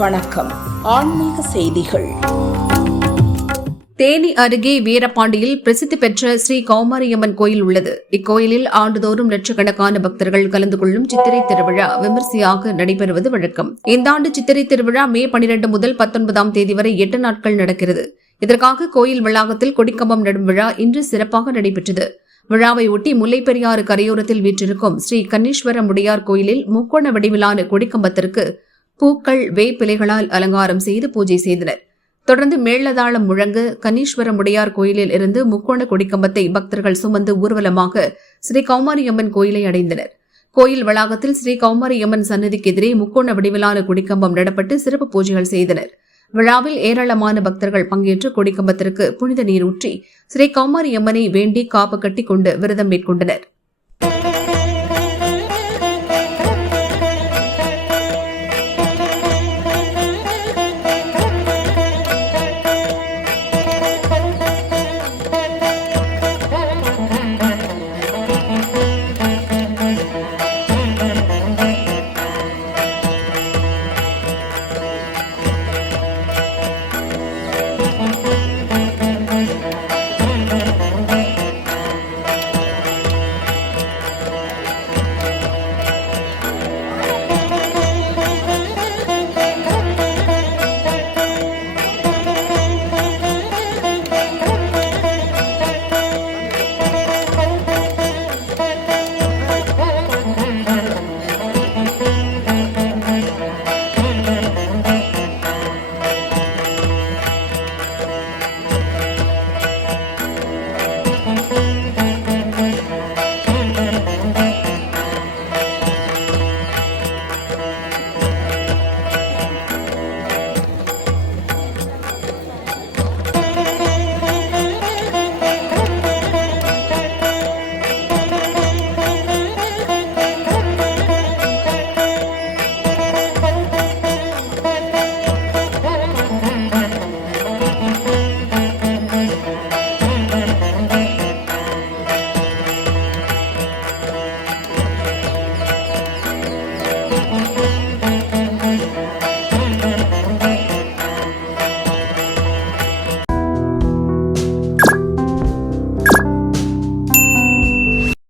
வணக்கம். ஆன்மீக செய்திகள். தேனி அருகே வீரபாண்டியில் பிரசித்தி பெற்ற ஸ்ரீ கௌமாரியம்மன் கோயில் உள்ளது. இக்கோயிலில் ஆண்டுதோறும் லட்சக்கணக்கான பக்தர்கள் கலந்து கொள்ளும் சித்திரை திருவிழா விமர்சையாக நடைபெறுவது வழக்கம். இந்த ஆண்டு சித்திரை திருவிழா மே 12 முதல் 19ஆம் தேதி வரை 8 நாட்கள் நடக்கிறது. இதற்காக கோயில் வளாகத்தில் கொடிக்கம்பம் நடும் விழா இன்று சிறப்பாக நடைபெற்றது. விழாவை ஒட்டி முல்லைப்பெரியாறு கரையோரத்தில் வீற்றிருக்கும் ஸ்ரீ கண்ணீஸ்வர முடையார் கோயிலில் முக்கோண வடிவிலான கொடிக்கம்பத்திற்கு பூக்கள் வேப்பிலைகளால் அலங்காரம் செய்து பூஜை செய்தனர். தொடர்ந்து மேளதாளம் முழங்க கண்ணீஸ்வர முடையார் கோயிலில் இருந்து முக்கோண கொடிக்கம்பத்தை பக்தர்கள் சுமந்து ஊர்வலமாக ஸ்ரீ கௌமாரியம்மன் கோயிலை அடைந்தனர். கோயில் வளாகத்தில் ஸ்ரீ கௌமாரியம்மன் சன்னதிக்கு எதிரே முக்கோண வடிவிலான கொடிக்கம்பம் நடப்பட்டு சிறப்பு பூஜைகள் செய்தனர். விழாவில் ஏராளமான பக்தர்கள் பங்கேற்று கொடிக்கம்பத்திற்கு புனித நீர் ஊற்றி ஸ்ரீ கௌமாரியம்மனை வேண்டி காப்பு கட்டிக் கொண்டு விரதம் மேற்கொண்டனர்.